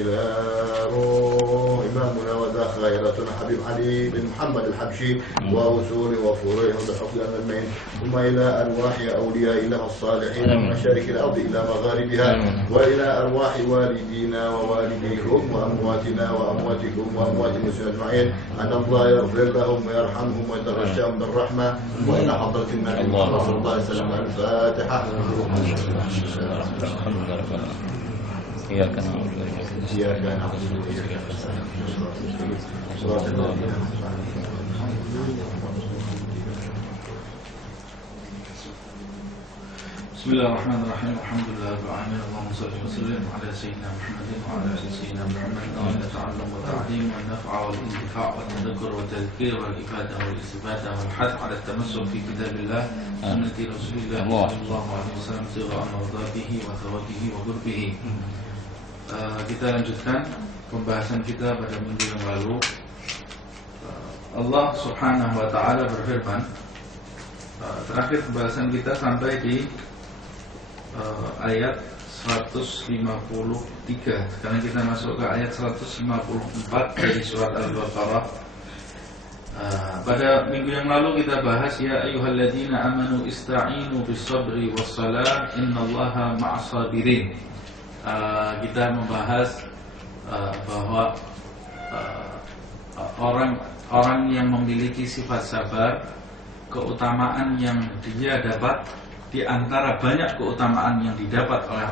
إلى روح إمامنا وذا خيرتنا حبيب علي بن محمد الحبشي ووصول وفروعه بحفظ الأمين، ثم إلى أرواح أولياء الله الصالحين ومشارك الأرض إلى مغاربها، وإلى أرواح والدينا ووالديكم وأمواتنا وأمواتكم وأموات المسلمين أجمعين، أن الله يغفر لهم ويرحمهم ويتغشاهم بالرحمة، وإلى حضرة النبي محمد صلى الله عليه وسلم. الفاتحة. إياك نعبد إياك نعبد وإياك نستعين صراط الذين أنعمت عليهم. بسم الله الرحمن الرحيم. الحمد لله رب العالمين. اللهم صل وسلم على سيدنا محمد وعلى آل سيدنا محمد. التعلم والتعليم والنفع والانتفاع والتذكر والتذكير والإفادة والاستفادة والحث على التمسك في كتاب الله سنة رسول الله صلى الله عليه وسلم ابتغاء مرضاته وثوابه وقربه. Kita lanjutkan pembahasan kita pada minggu yang lalu. Allah Subhanahu wa taala berfirman, terakhir pembahasan kita sampai di ayat 153. Sekarang kita masuk ke ayat 154 dari surat Al-Baqarah. Pada minggu yang lalu kita bahas, ya ayyuhalladzina amanu ista'inu bis-sabri was-salah innallaha ma'as-sabirin. Kita membahas bahwa orang yang memiliki sifat sabar, keutamaan yang dia dapat di antara banyak keutamaan yang didapat oleh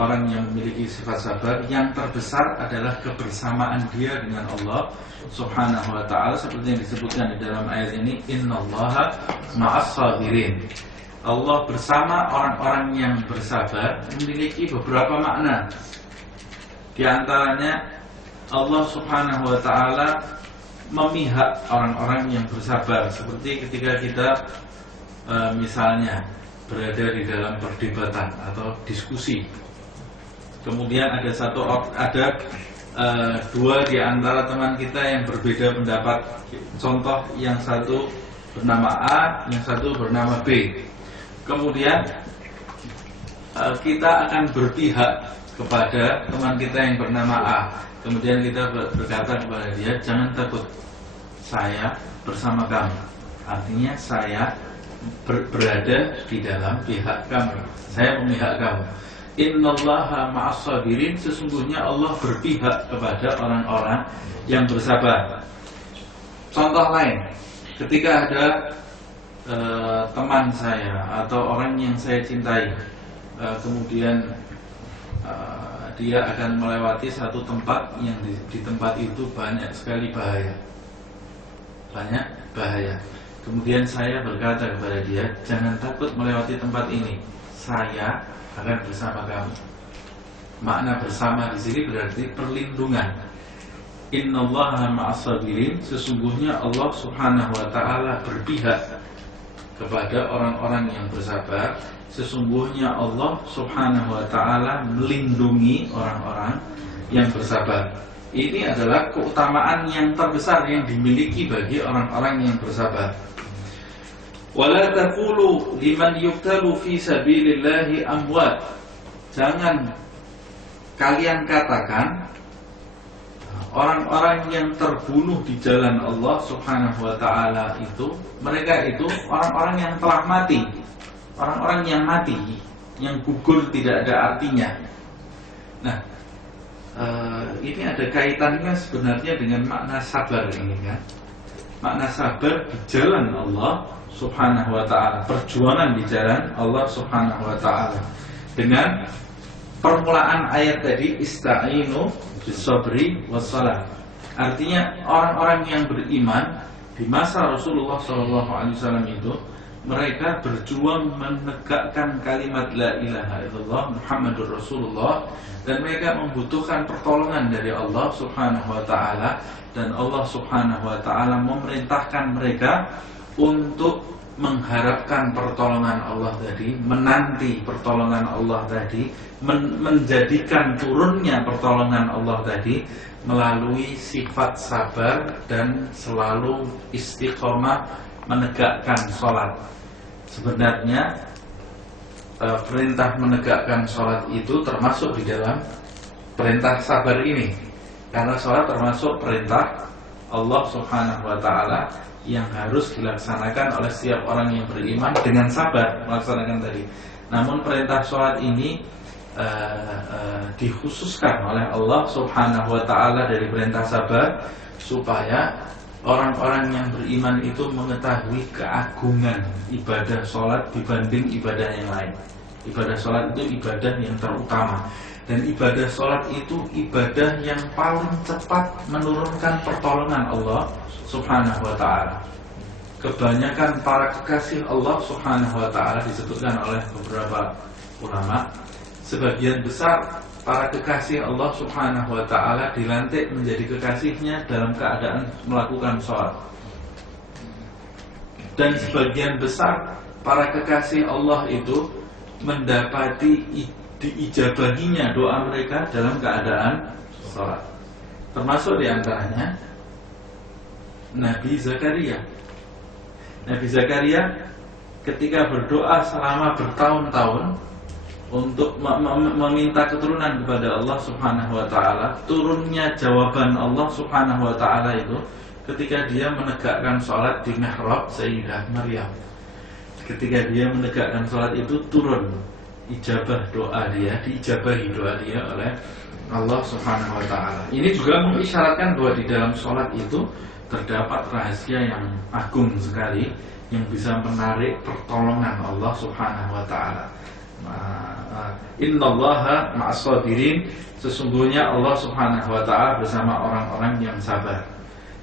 orang yang memiliki sifat sabar, yang terbesar adalah kebersamaan dia dengan Allah Subhanahu wa ta'ala, seperti yang disebutkan di dalam ayat ini, innallaha ma'as-sabirin. Allah bersama orang-orang yang bersabar memiliki beberapa makna. Di antaranya Allah Subhanahu wa ta'ala memihak orang-orang yang bersabar, seperti ketika kita misalnya berada di dalam perdebatan atau diskusi. Kemudian ada dua di antara teman kita yang berbeda pendapat. Contoh, yang satu bernama A, yang satu bernama B. Kemudian kita akan berpihak kepada teman kita yang bernama A. Kemudian kita berkata kepada dia, jangan takut, saya bersama kamu. Artinya saya berada di dalam pihak kamu, saya memihak kamu. Innallaha ma'as-sabirin, sesungguhnya Allah berpihak kepada orang-orang yang bersabar. Contoh lain, ketika ada teman saya atau orang yang saya cintai, kemudian dia akan melewati satu tempat yang di tempat itu banyak sekali bahaya. Kemudian saya berkata kepada dia, jangan takut melewati tempat ini, saya akan bersama kamu. Makna bersama di sini berarti perlindungan. Innallaha ma'as-sabirin, sesungguhnya Allah Subhanahu wa ta'ala berpihak kepada orang-orang yang bersabar. Sesungguhnya Allah Subhanahu wa ta'ala melindungi orang-orang yang bersabar. Ini adalah keutamaan yang terbesar yang dimiliki bagi orang-orang yang bersabar. Wala taqulu liman yuqtalu fi sabilillahi amwat. Jangan kalian katakan orang-orang yang terbunuh di jalan Allah Subhanahu wa ta'ala itu, mereka itu orang-orang yang telah mati, orang-orang yang mati, yang gugur, tidak ada artinya. Nah, ini ada kaitannya sebenarnya dengan makna sabar ini kan. Makna sabar di jalan Allah Subhanahu wa ta'ala, perjuangan di jalan Allah Subhanahu wa ta'ala. Dengan permulaan ayat tadi, ista'inu bis-sabri was-salah. Artinya orang-orang yang beriman di masa Rasulullah SAW itu, mereka berjuang menegakkan kalimat la ilaha illallah Muhammadur Rasulullah, dan mereka membutuhkan pertolongan dari Allah Subhanahu wa ta'ala, dan Allah Subhanahu wa ta'ala memerintahkan mereka untuk mengharapkan pertolongan Allah tadi, menanti pertolongan Allah tadi, menjadikan turunnya pertolongan Allah tadi melalui sifat sabar dan selalu istiqomah menegakkan sholat. Sebenarnya perintah menegakkan sholat itu termasuk di dalam perintah sabar ini, karena sholat termasuk perintah Allah Subhanahu wa Ta'ala yang harus dilaksanakan oleh setiap orang yang beriman dengan sabar melaksanakan tadi. Namun perintah sholat ini dikhususkan oleh Allah Subhanahu wa Ta'ala dari perintah sabar, supaya orang-orang yang beriman itu mengetahui keagungan ibadah sholat dibanding ibadah yang lain. Ibadah sholat itu ibadah yang terutama, dan ibadah sholat itu ibadah yang paling cepat menurunkan pertolongan Allah Subhanahu wa Ta'ala. Kebanyakan para kekasih Allah Subhanahu wa Ta'ala, disebutkan oleh beberapa ulama, sebagian besar para kekasih Allah Subhanahu wa Ta'ala dilantik menjadi kekasihnya dalam keadaan melakukan sholat. Dan sebagian besar para kekasih Allah itu mendapati diijabahinya doa mereka dalam keadaan sholat. Termasuk diantaranya Nabi Zakaria. Nabi Zakaria ketika berdoa selama bertahun-tahun untuk meminta keturunan kepada Allah Subhanahu wa Ta'ala, turunnya jawaban Allah Subhanahu wa Ta'ala itu ketika dia menegakkan sholat di mihrab Sayyidah Maryam. Ketika dia menegakkan sholat itu turun ijabah doa dia, diijabahi doa dia oleh Allah Subhanahu wa Ta'ala. Ini juga mengisyaratkan bahwa di dalam sholat itu terdapat rahasia yang agung sekali yang bisa menarik pertolongan Allah Subhanahu wa Ta'ala. Innallaha ma'as-sabirin, sesungguhnya Allah Subhanahu wa Ta'ala bersama orang-orang yang sabar.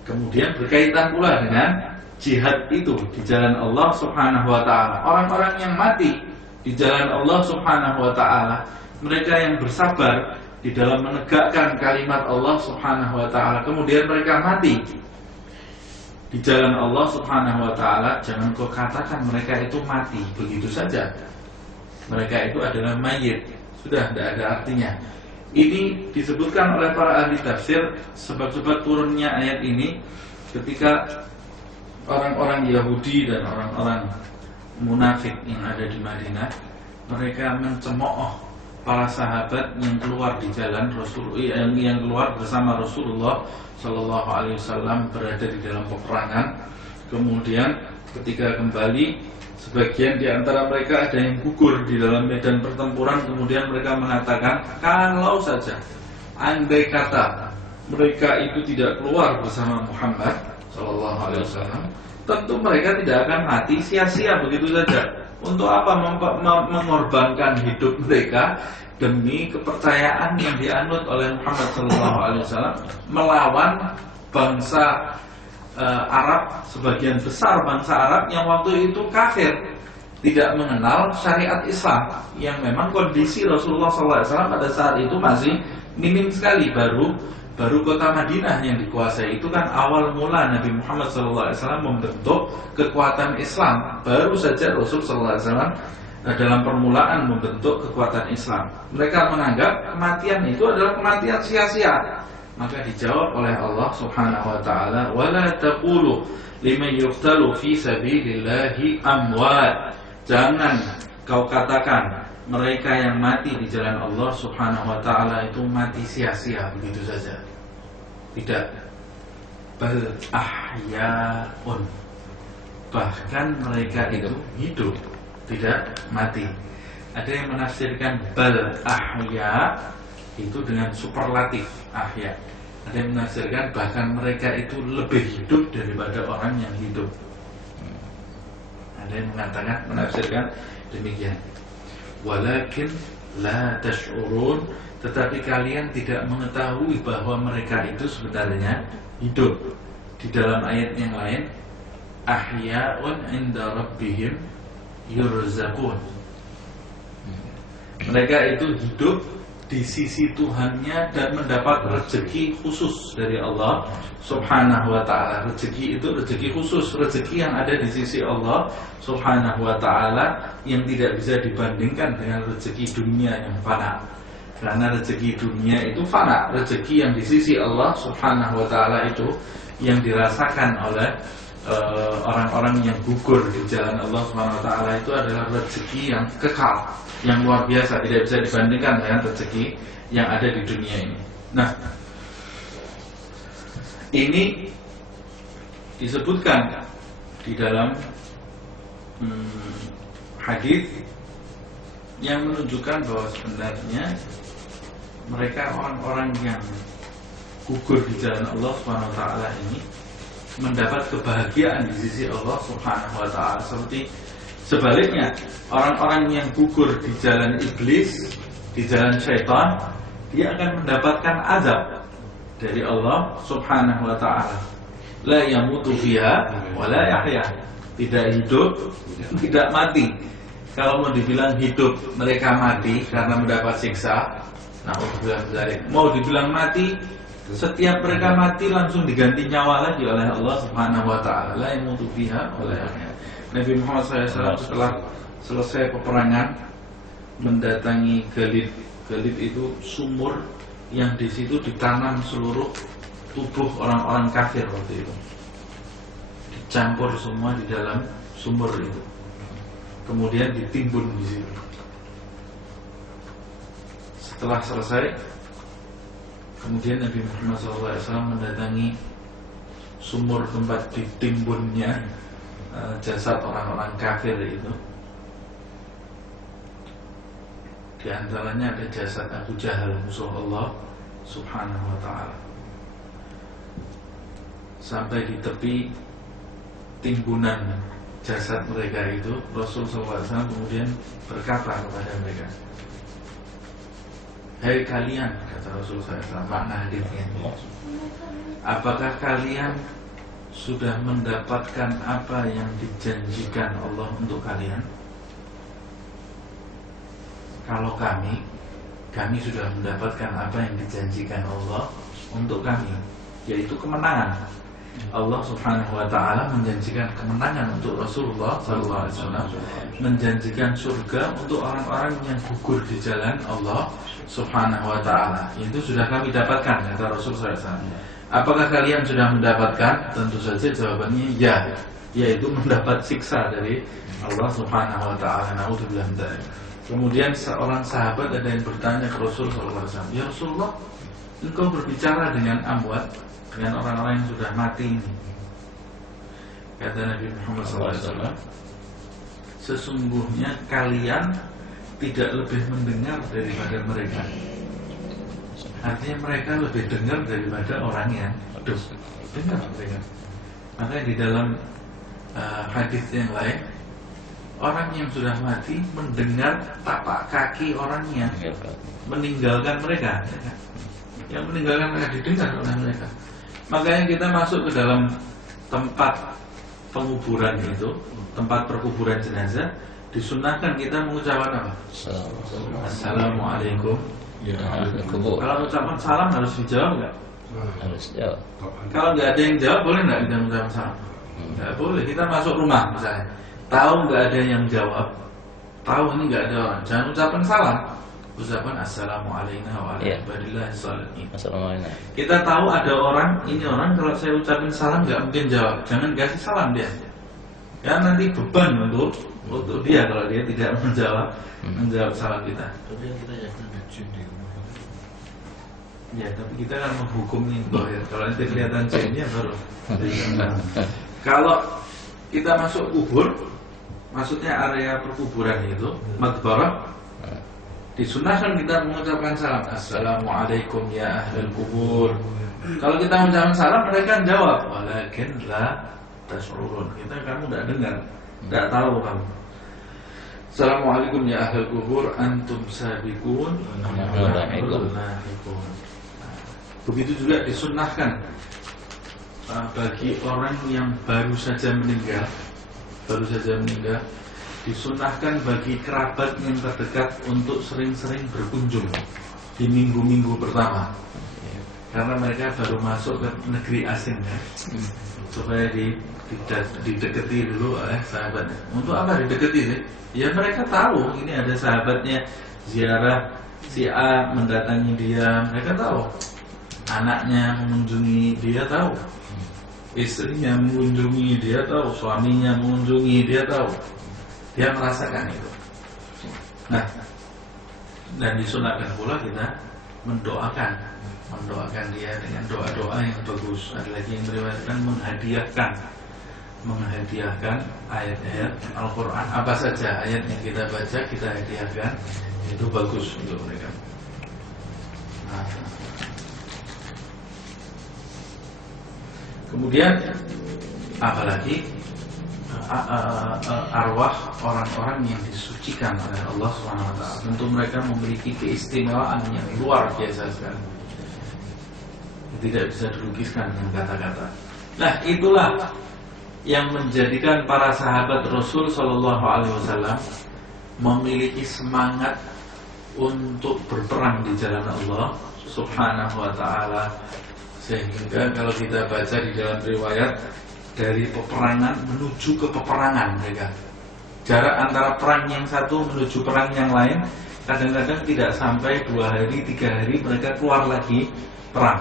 Kemudian berkaitan pula dengan jihad itu di jalan Allah Subhanahu wa Ta'ala. Orang-orang yang mati di jalan Allah Subhanahu wa Ta'ala, mereka yang bersabar di dalam menegakkan kalimat Allah Subhanahu wa Ta'ala, kemudian mereka mati di jalan Allah Subhanahu wa Ta'ala, jangan kau katakan mereka itu mati begitu saja. Mereka itu adalah mayit, sudah tidak ada artinya. Ini disebutkan oleh para ahli tafsir sebab-sebab turunnya ayat ini ketika orang-orang Yahudi dan orang-orang munafik yang ada di Madinah, mereka mencemooh para sahabat yang keluar di jalan yang keluar bersama Rasulullah Shallallahu Alaihi Wasallam berada di dalam peperangan. Kemudian ketika kembali, sebagian di antara mereka ada yang gugur di dalam medan pertempuran. Kemudian mereka mengatakan, kalau saja andai kata mereka itu tidak keluar bersama Muhammad Shallallahu Alaihi Wasallam, tentu mereka tidak akan mati sia-sia begitu saja. Untuk apa mengorbankan hidup mereka demi kepercayaan yang dianut oleh Muhammad Shallallahu Alaihi Wasallam melawan bangsa Arab, sebagian besar bangsa Arab yang waktu itu kafir, tidak mengenal syariat Islam, yang memang kondisi Rasulullah SAW pada saat itu masih minim sekali. Baru kota Madinah yang dikuasai, itu kan awal mula Nabi Muhammad SAW membentuk kekuatan Islam. Baru saja Rasul SAW dalam permulaan membentuk kekuatan Islam. Mereka menganggap kematian itu adalah kematian sia-sia. Maka dijawab oleh Allah Subhanahu wa Ta'ala, wala taqulu liman yuqtalu fi sabilillahi amwat. Jangan kau katakan mereka yang mati di jalan Allah Subhanahu wa Ta'ala itu mati sia-sia begitu saja. Tidak. Bal ahyaun. Bahkan mereka itu hidup, tidak mati. Ada yang menafsirkan bal ahya itu dengan superlatif ahya. Ada yang menafsirkan bahkan mereka itu lebih hidup daripada orang yang hidup. Ada yang mengatakan, menafsirkan demikian. Walakin la tash'urun, tetapi kalian tidak mengetahui bahwa mereka itu sebenarnya hidup. Di dalam ayat yang lain, ahya'un inda rabbihim yurzaqun. Mereka itu hidup di sisi Tuhannya dan mendapat rezeki khusus dari Allah Subhanahu wa Ta'ala. Rezeki itu rezeki khusus, rezeki yang ada di sisi Allah Subhanahu wa Ta'ala, yang tidak bisa dibandingkan dengan rezeki dunia yang fana. Karena rezeki dunia itu fana, rezeki yang di sisi Allah Subhanahu wa Ta'ala itu yang dirasakan oleh orang-orang yang gugur di jalan Allah Subhanahu wa Ta'ala itu adalah rezeki yang kekal, yang luar biasa, tidak bisa dibandingkan dengan rezeki yang ada di dunia ini. Nah, ini disebutkan di dalam hadis yang menunjukkan bahwa sebenarnya mereka orang-orang yang gugur di jalan Allah Subhanahu wa taala ini mendapat kebahagiaan di sisi Allah Subhanahu wa taala. Seperti sebaliknya, orang-orang yang gugur di jalan iblis, di jalan syaitan, dia akan mendapatkan azab dari Allah Subhanahu wa taala. La yamutu fiha wa la yahya. Tidak hidup, tidak mati. Kalau mau dibilang hidup, mereka mati karena mendapat siksa. Nah, mau dibilang mati, setiap mereka mati langsung diganti nyawa lagi oleh Allah Subhanahu wa taala. La yamutu fiha wa la yahya. Nabi Muhammad SAW setelah selesai peperangan mendatangi Galib. Galib itu sumur yang di situ ditanam seluruh tubuh orang-orang kafir waktu itu. Dicampur semua di dalam sumur itu. Kemudian ditimbun di situ. Setelah selesai, kemudian Nabi Muhammad SAW mendatangi sumur tempat ditimbunnya jasad orang-orang kafir itu. Di antaranya ada jasad Abu Jahal, musuh Allah Subhanahu wa taala. Sampai di tepi timbunan jasad mereka itu, Rasulullah SAW kemudian berkata kepada mereka, "Hai kalian," kata Rasulullah SAW, makna hadisnya, "apakah kalian sudah mendapatkan apa yang dijanjikan Allah untuk kalian?" Kalau kami sudah mendapatkan apa yang dijanjikan Allah untuk kami, yaitu kemenangan. Allah Subhanahu wa taala menjanjikan kemenangan untuk Rasulullah SAW, menjanjikan surga untuk orang-orang yang gugur di jalan Allah Subhanahu wa taala. Itu sudah kami dapatkan, kata Rasulullah SAW. Apakah kalian sudah mendapatkan? Tentu saja jawabannya ya, yaitu mendapat siksa dari Allah Subhanahu wa taala. Naudzubillah min dzalik. Kemudian seorang sahabat ada yang bertanya ke Rasulullah SAW, "Ya Rasulullah, engkau berbicara dengan amwat, dengan orang-orang yang sudah mati ini." Kata Nabi Muhammad SAW, "Sesungguhnya kalian tidak lebih mendengar daripada mereka." Artinya mereka lebih dengar daripada orang yang hidup. Dengar mereka. Makanya di dalam hadis yang lain, orang yang sudah mati mendengar tapak kaki orang yang meninggalkan mereka. Yang meninggalkan mereka didengar oleh mereka. Makanya kita masuk ke dalam tempat penguburan itu, tempat perkuburan jenazah, disunahkan kita mengucapkan apa? Assalamualaikum. Ya, Kalau ucapan salam harus dijawab nggak? harus jawab. Kalau nggak ada yang jawab, boleh nggak kita mengucapkan salam? Nggak boleh. Kita masuk rumah misalnya, tahu nggak ada yang jawab, tahu ini nggak ada orang, jangan ucapan salam. Ucapan assalamualaikum warahmatullahi wabarakatuh. Assalamualaikum. Kita tahu ada orang, ini orang kalau saya ucapin salam nggak mungkin jawab, jangan kasih salam dia. Ya nanti beban untuk dia kalau dia tidak menjawab salam kita. Tapi yang kita yakin ada jin di rumah. Ya, tapi kita kan menghukum nih, ya. Kalau nanti kelihatan jinnya baru. Kalau kita masuk kubur, maksudnya area perkuburan itu, makbarah, disunahkan kita mengucapkan salam. Assalamualaikum ya ahlul kubur. Kalau kita mengucapkan salam, mereka jawab, walakin la tash'urun. Kamu tidak dengar, tidak tahu kamu. Assalamualaikum ya ahlul kubur, antum sabiqun. Begitu juga disunnahkan bagi orang yang baru saja meninggal, disunnahkan bagi kerabat yang terdekat untuk sering-sering berkunjung di minggu-minggu pertama, karena mereka baru masuk ke negeri asing ya, supaya dideketi dulu oleh sahabatnya. Untuk apa dideketi sih? Ya mereka tahu ini ada sahabatnya, ziarah si A mendatangi dia, mereka tahu. Anaknya mengunjungi dia tahu, istrinya mengunjungi dia tahu, suaminya mengunjungi dia tahu, dia merasakan itu. Nah, dan disunahkan pula kita mendoakan dia dengan doa-doa yang bagus. Ada lagi yang meriwayatkan menghadiahkan ayat-ayat Al-Quran, apa saja ayat yang kita baca kita hadiahkan, itu bagus untuk mereka. Kemudian apalagi arwah orang-orang yang disucikan oleh Allah SWT, tentu mereka memiliki keistimewaan yang luar biasa sekali, tidak bisa dilukiskan dengan kata-kata. Nah, itulah yang menjadikan para sahabat Rasul SAW memiliki semangat untuk berperang di jalan Allah Subhanahu wa ta'ala. Sehingga kalau kita baca di dalam riwayat, dari peperangan menuju ke peperangan mereka, jarak antara perang yang satu menuju perang yang lain kadang-kadang tidak sampai 2 hari, 3 hari mereka keluar lagi perang.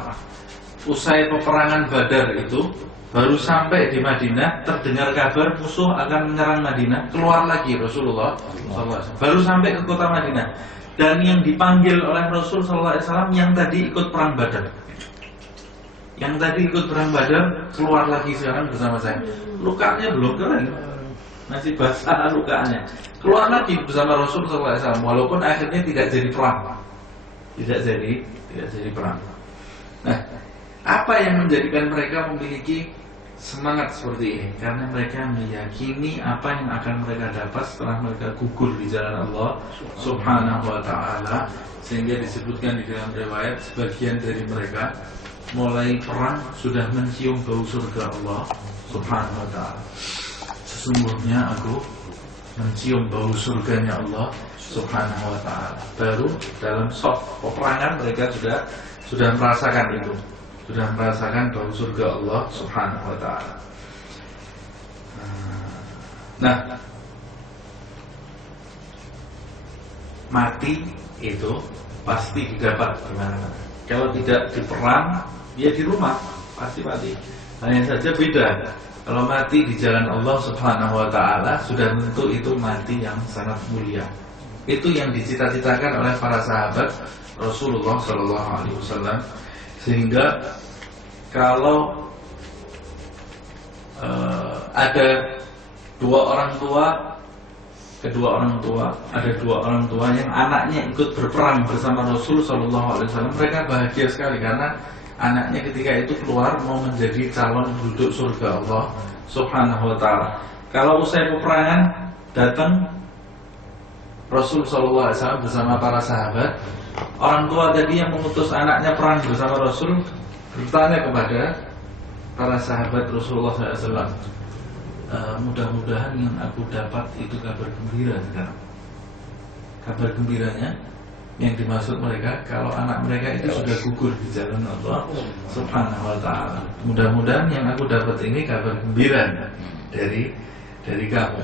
Usai peperangan Badar itu baru sampai di Madinah, terdengar kabar musuh akan menyerang Madinah, keluar lagi Rasulullah SAW, baru sampai ke kota Madinah. Dan yang dipanggil oleh Rasul SAW yang tadi ikut perang Badar, keluar lagi sekarang bersama saya. Lukanya belum kering, masih basah lukanya, keluar lagi bersama Rasul SAW. Walaupun akhirnya tidak jadi perang, tidak jadi perang. Nah, apa yang menjadikan mereka memiliki semangat seperti ini? Karena mereka meyakini apa yang akan mereka dapat setelah mereka gugur di jalan Allah Subhanahu wa ta'ala. Sehingga disebutkan di dalam riwayat, sebagian dari mereka mulai perang sudah mencium bau surga Allah Subhanahu wa ta'ala. Sesungguhnya aku mencium bau surganya Allah Subhanahu wa ta'ala. Baru dalam shock peperangan mereka sudah merasakan itu, sudah merasakan bau surga Allah Subhanahu wa ta'ala. Nah, mati itu pasti didapat gimana? Kalau tidak di perang, ya di rumah pasti mati. Hanya saja beda, kalau mati di jalan Allah Subhanahu wa ta'ala sudah tentu itu mati yang sangat mulia. Itu yang dicita-citakan oleh para sahabat Rasulullah SAW. Sehingga kalau ada kedua orang tua yang anaknya ikut berperang bersama Rasul SAW, mereka bahagia sekali karena anaknya ketika itu keluar mau menjadi calon penduduk surga Allah Subhanahu wa ta'ala. Kalau usai peperangan datang Rasul SAW bersama para sahabat, orang tua tadi yang mengutus anaknya perang bersama Rasul bertanya kepada para sahabat Rasulullah SAW, mudah-mudahan yang aku dapat itu kabar gembira sekarang. Kabar gembiranya yang dimaksud mereka, kalau anak mereka itu sudah gugur di jalan Allah Subhanahu wa ta'ala. Mudah-mudahan yang aku dapat ini kabar gembira dari kamu.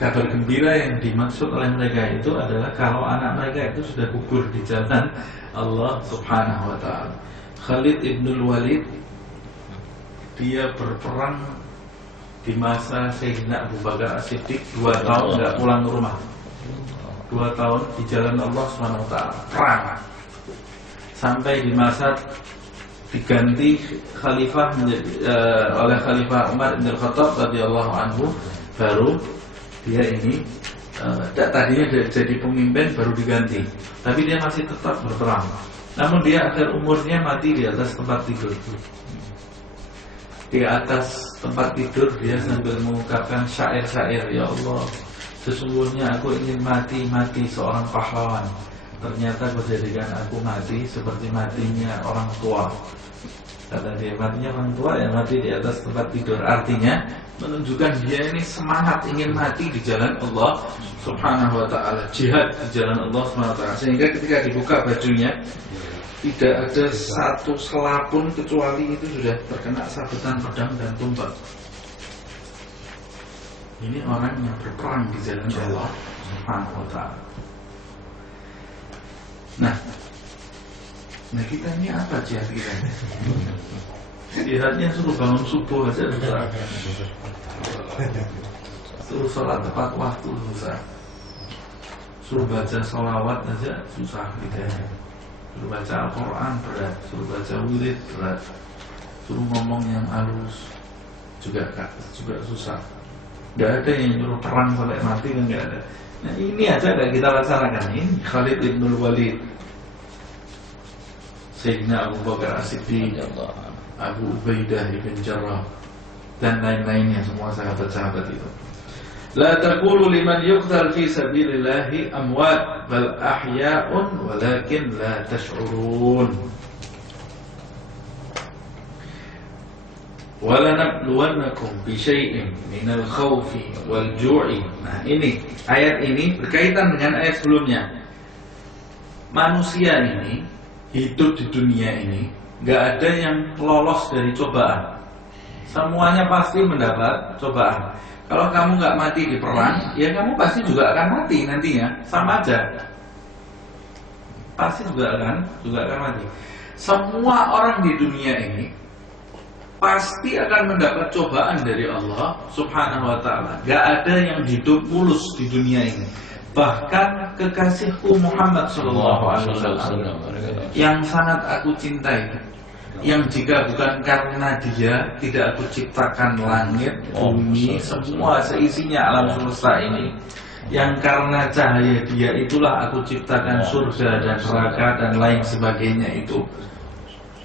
Kabar gembira yang dimaksud oleh mereka itu adalah kalau anak mereka itu sudah gugur di jalan Allah Subhanahu wa ta'ala. Khalid ibnul Walid, dia berperang di masa Sayyidina Abu Bakar As-Siddiq 2 tahun nggak pulang ke rumah. 2 tahun di jalan Allah SWT perang, sampai di masa diganti khalifah oleh Khalifah Umar bin Khattab radhiyallahu anhu, baru dia ini tadinya jadi pemimpin baru diganti, tapi dia masih tetap berperang. Namun dia akhir umurnya mati di atas tempat tidur. Di atas tempat tidur dia sambil mengungkapkan syair-syair, ya Allah, sesungguhnya aku ingin mati seorang pahlawan. Ternyata kau jadikan aku mati seperti matinya orang tua. Kata dia, matinya orang tua ya mati di atas tempat tidur. Artinya menunjukkan dia ini semangat ingin mati di jalan Allah Subhanahu wa ta'ala, jihad di jalan Allah Subhanahu wa ta'ala. Sehingga ketika dibuka bajunya tidak ada satu selapun kecuali itu sudah terkena sabetan pedang dan tumbak. Ini orang yang berperang di jalan Allah Subhanahu wa ta'ala. Nah kita ini apa jihad kita? Jihadnya suruh bangun subuh aja susah, suruh sholat tepat waktu susah, suruh baca sholawat aja susah gitu ya. Suruh baca Al-Quran berat, suruh baca wirid berat, suruh ngomong yang halus juga susah. Gak ada yang nyuruh perang sampai mati kan, gak ada. Nah ini aja gak kita laksanakan. Ini Khalid ibn Walid, Sayyidina Abu Bakar As-Siddiq, Abu Ubaidah ibn Jarrah, dan lain-lainnya, semua sahabat-sahabat itu. La taqulu liman yuqtal fi sabilillahi amwat bal ahya'un walakin la tash'urun. Wala nabluwannakum bi syai'in minal khawfi wal ju'i. Nah, ini ayat ini berkaitan dengan ayat sebelumnya. Manusia ini hidup di dunia ini enggak ada yang lolos dari cobaan. Semuanya pasti mendapat cobaan. Kalau kamu enggak mati di perang, ya kamu pasti juga akan mati nantinya, sama aja. Pasti juga akan mati. Semua orang di dunia ini pasti akan mendapat cobaan dari Allah Subhanahu wa ta'ala. Gak ada yang hidup mulus di dunia ini. Bahkan kekasihku Muhammad sallallahu alaihi wasallam yang sangat aku cintai, yang jika bukan karena dia tidak aku ciptakan langit, bumi, semua seisinya alam semesta ini, yang karena cahaya dia itulah aku ciptakan surga dan neraka dan lain sebagainya itu.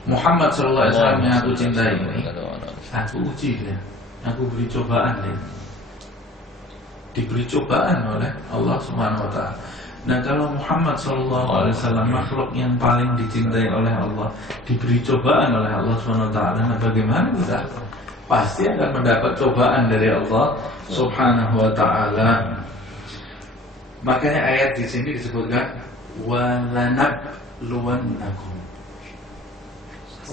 Muhammad sallallahu alaihi wasallam yang aku cintai ini, aku uji dia, aku beri cobaan dia, diberi cobaan oleh Allah Subhanahu wa ta'ala. Nah kalau Muhammad sallallahu alaihi wasallam makhluk yang paling dicintai oleh Allah diberi cobaan oleh Allah Subhanahu wa ta'ala, nah bagaimana kita? Pasti akan mendapat cobaan dari Allah Subhanahu wa ta'ala. Makanya ayat di sini disebutkan walanabluwannakum.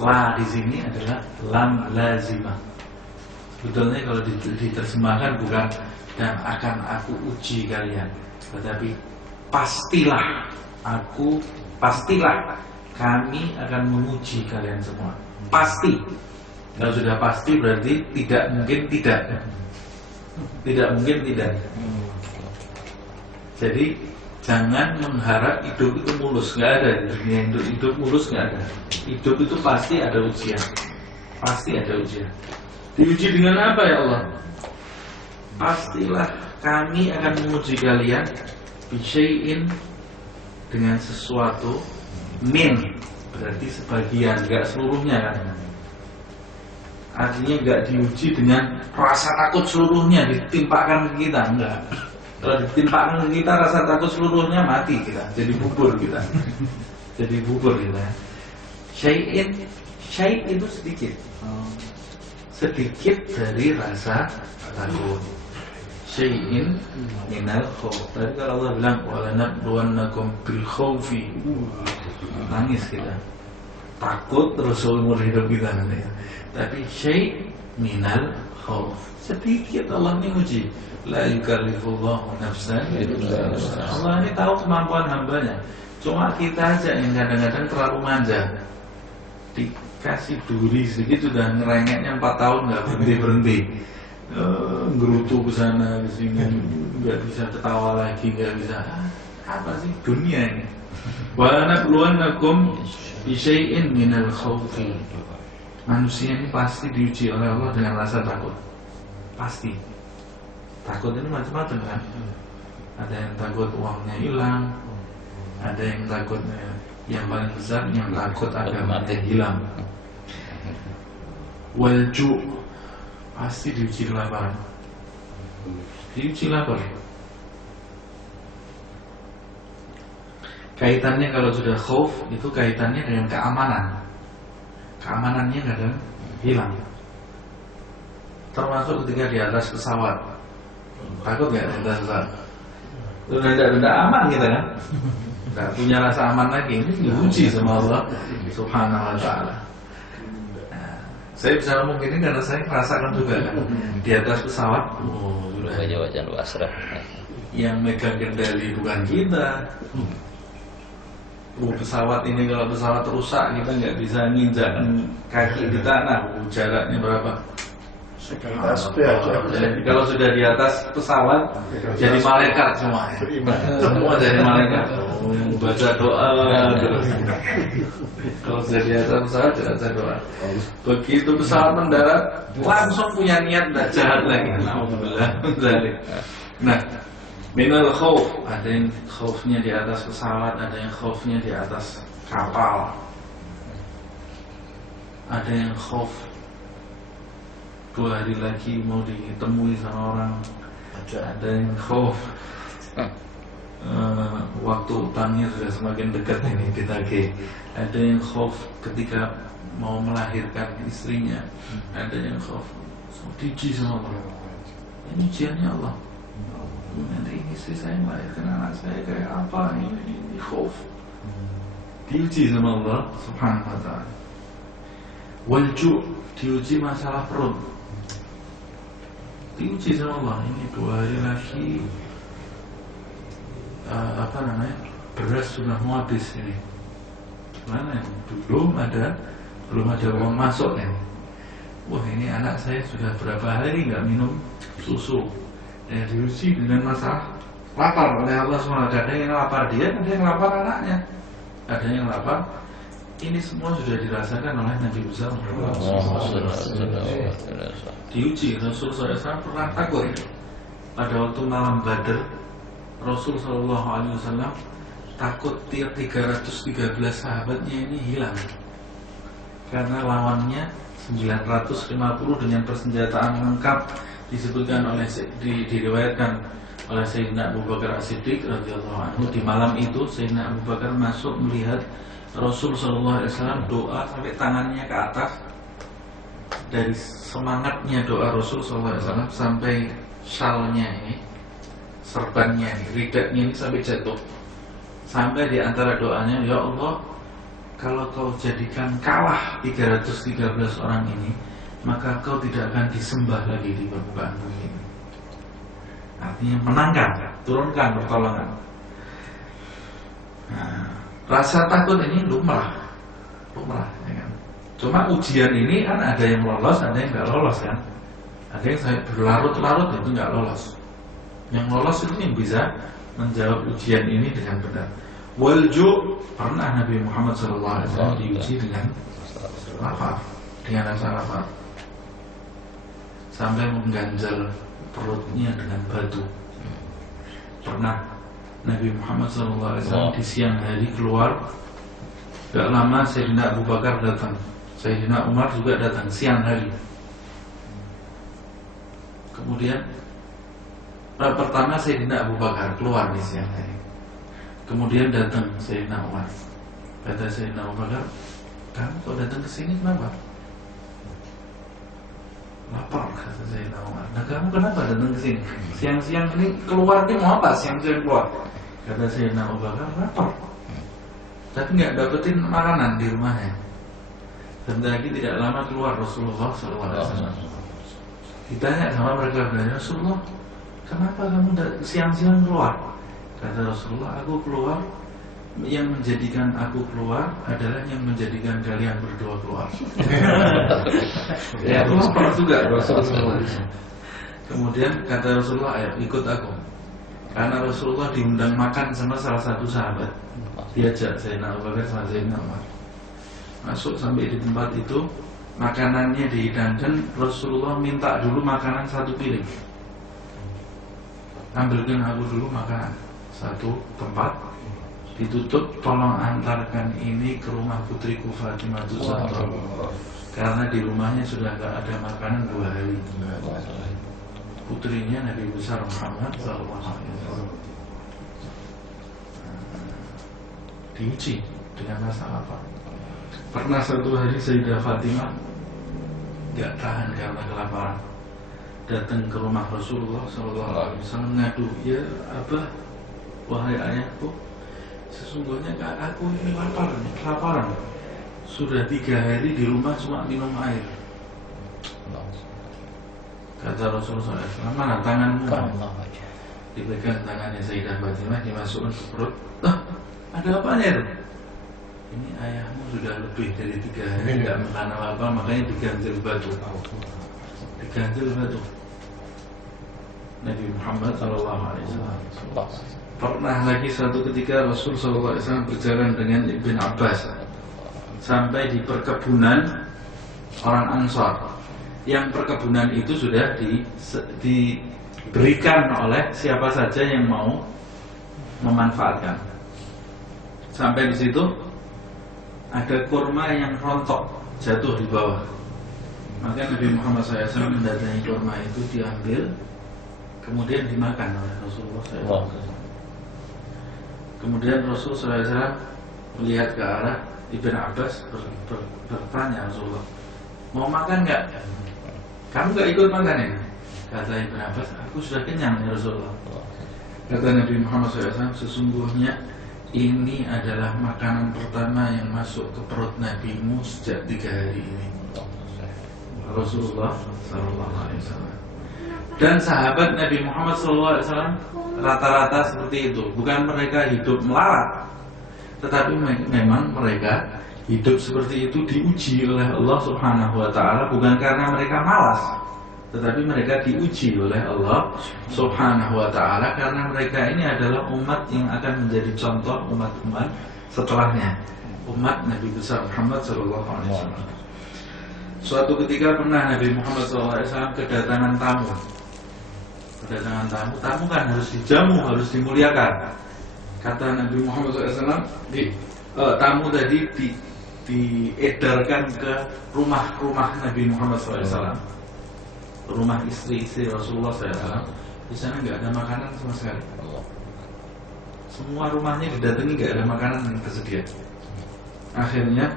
La di sini adalah lam lazimah. Sebetulnya kalau diterjemahkan bukan dan akan aku uji kalian, tetapi pastilah kami akan menguji kalian semua. Pasti. Kalau sudah pasti berarti tidak mungkin tidak. Tidak mungkin tidak. Jadi jangan mengharap hidup itu mulus, nggak ada di dunia hidup mulus, nggak ada. Hidup itu pasti ada ujian, pasti ada ujian. Diuji dengan apa ya Allah? Pastilah kami akan menguji kalian bisyai'in, dengan sesuatu, min berarti sebagian, nggak seluruhnya kan? Artinya nggak diuji dengan rasa takut seluruhnya ditimpakan ke kita, enggak. Kalau ditimpakan kita rasa takut seluruhnya, mati kita, jadi bubur kita. Jadi bubur kita. Syai'in, syai' itu sedikit. Sedikit dari rasa takut. Syai'in minal khauf. Tadi kalau Allah bilang walanabluwannakum bil khaufi, nangis kita. Takut terus seumur hidup kita nanti. Tapi syai' minal khauf, sedikit Allah ini uji. La yukallifullahu nafsan illa wus'aha. Allah ini tahu kemampuan hambanya. Cuma kita aja yang kadang-kadang terlalu manja. Dikasih duri sedikit sudah ngerengeknya 4 tahun nggak berhenti. Gerutu ke sana ke sini, nggak bisa ketawa lagi, nggak bisa. Apa sih dunia ini? Wa nabluwannakum bi syai'in minal khaufi. Manusia ini pasti diuji oleh Allah dengan rasa takut. Pasti. Takut ini macam-macam kan. Ada yang takut uangnya hilang, ada yang takutnya, yang paling besar yang takut agamanya hilang. Walju, pasti diuji kelaparan. Diuji lapar. Kaitannya kalau sudah khauf itu kaitannya dengan keamanan. Keamanannya kadang hilang. Termasuk ketika di atas pesawat. Takut gak di atas pesawat? Sudah tidak aman kita kan? Tidak punya rasa aman lagi. Ini diuji sama Allah Subhanahu wa ta'ala. Saya bisa ngomong gini karena saya merasakan juga kan. Di atas pesawat, wajah-wajah wasrah. Yang megang kendali bukan kita. Pesawat ini kalau pesawat rusak kita nggak bisa nginjakkan kaki di tanah. Jaraknya berapa? Jadi kalau sudah di atas pesawat jadi malaikat semua. Semua jadi malaikat. Baca doa terus. Kalau sudah di atas pesawat baca doa. Begitu pesawat mendarat langsung punya niat tidak jahat lagi. Alhamdulillah. Nah, minal khauf, ada yang khaufnya di atas pesawat, ada yang khaufnya di atas kapal. Ada yang khauf 2 hari lagi mau ditemui sama orang. Ada yang khauf waktu utangnya sudah semakin dekat ini ditagih. Ada yang khauf ketika mau melahirkan istrinya. Ada yang khauf diuji sama Allah. Ini ujiannya Allah. Nanti istri saya melahirkan anak saya kayak apa? Ini khauf. Diuji sama Allah Subhanahu wa ta'ala. Walju, diuji masalah perut. Diuji sama Allah. Ini 2 hari lagi beras sudah mau habis ini. Mana? Belum ada uang masuk nih. Wah, ini anak saya sudah berapa hari nggak minum susu. Ya, diuji dengan masalah lapar oleh Allah SWT. Ada yang lapar dia, ada yang lapar anaknya, ada yang lapar. Ini semua sudah dirasakan oleh Nabi besar Muhammad. Diuji. Rasul SAW pernah takut pada waktu malam Badar. Rasul SAW takut tiap 313 sahabatnya ini hilang karena lawannya 950 dengan persenjataan lengkap. Disebutkan oleh diriwayatkan oleh Sayyidina Abu Bakar As-Siddiq radhiyallahu anhu, di malam itu Sayyidina Abu Bakar masuk melihat Rasul SAW doa sampai tangannya ke atas. Dari semangatnya doa Rasul SAW sampai syalnya ini, serbannya ini, ridaknya ini sampai jatuh. Sampai di antara doanya, ya Allah, kalau kau jadikan kalah 313 orang ini, maka kau tidak akan disembah lagi di permukaan bumi ini. Artinya menangkan, turunkan pertolongan. Nah, rasa takut ini lumrah, ya kan? Cuma ujian ini kan ada yang lolos, ada yang nggak lolos kan? Ada yang saya berlarut-larut itu nggak lolos. Yang lolos itu yang bisa menjawab ujian ini dengan benar. Walju, pernah Nabi Muhammad SAW diuji dengan lapar, dengan rasa lapar, sampai mengganjal perutnya dengan batu. Pernah Nabi Muhammad SAW di siang hari keluar, gak lama Sayyidina Abu Bakar datang, Sayyidina Umar juga datang siang hari. Kemudian pertama Sayyidina Abu Bakar keluar di siang hari, kemudian datang Sayyidina Umar. Kata Sayyidina Abu Bakar, kamu kok datang ke sini kenapa? Lapar, kata Sayyidina Umar. Nah, kamu kenapa datang ke sini? Siang-siang ini keluar ini mau apa? Siang-siang keluar. Kata Sayyidina Abu Bakar, lapar. Tapi nggak dapetin makanan di rumahnya. Dan lagi tidak lama keluar Rasulullah SAW. Ditanya sama mereka, Rasulullah, kenapa kamu siang-siang keluar? Kata Rasulullah, aku keluar, yang menjadikan aku keluar adalah yang menjadikan kalian berdua keluar. Ya, aku lapar juga Rasulullah. Kemudian kata Rasulullah, ayo ikut aku. Karena Rasulullah diundang makan sama salah satu sahabat. Diajak Sayyidina Abu Bakar sama Sayyidina Umar. Masuk sampai di tempat itu, makanannya dihidangkan. Rasulullah minta dulu makanan 1 piring. Ambilkan aku dulu makanan 1 tempat. Ditutup, tolong antarkan ini ke rumah putriku Fatimah Zahra. Karena di rumahnya sudah gak ada makanan 2 hari. Putrinya Nabi besar Muhammad SAW diuji dengan rasa lapar. Pernah satu hari Sayyidah Fatimah gak tahan karena kelaparan, datang ke rumah Rasulullah SAW ngadu, ya Abah, wahai ayahku, sesungguhnya aku ini lapar, kelaparan. Sudah 3 hari di rumah cuma minum air. Kata Rasulullah SAW, mana tanganmu? Dipegang tangannya Sayyidah Fatimah, dimasukkan ke perut. Ada apanya? Ini ayahmu sudah lebih dari 3 hari tidak makan apa-apa, makanya diganjel batu. diganjel batu. Nabi Muhammad SAW. Pernah lagi suatu ketika Rasul SAW berjalan dengan Ibn Abbas sampai di perkebunan orang Ansor. Yang perkebunan itu sudah diberikan oleh siapa saja yang mau memanfaatkan. Sampai di situ ada kurma yang rontok jatuh di bawah. Maka Nabi Muhammad SAW mendatangi kurma itu, diambil, kemudian dimakan oleh Rasulullah SAW. Kemudian Rasulullah SAW melihat ke arah Ibn Abbas, bertanya, Rasulullah, mau makan nggak? Kamu nggak ikut makan ini? Kata Ibn Abbas, aku sudah kenyang ya Rasulullah. Kata Nabi Muhammad SAW, sesungguhnya ini adalah makanan pertama yang masuk ke perut Nabimu sejak 3 hari ini. Rasulullah SAW. Dan sahabat Nabi Muhammad SAW rata-rata seperti itu. Bukan mereka hidup melarat, tetapi memang mereka hidup seperti itu diuji oleh Allah Subhanahu wa Ta'ala. Bukan karena mereka malas, tetapi mereka diuji oleh Allah Subhanahu wa Ta'ala karena mereka ini adalah umat yang akan menjadi contoh umat-umat setelahnya, umat Nabi besar Muhammad SAW. Suatu ketika pernah Nabi Muhammad SAW kedatangan tamu. Tamu kan harus dijamu, harus dimuliakan. Kata Nabi Muhammad SAW, tamu tadi diedarkan ke rumah-rumah Nabi Muhammad SAW, rumah istri-istri Rasulullah SAW. Di sana nggak ada makanan sama sekali. Semua rumahnya didatangi, nggak ada makanan yang tersedia. Akhirnya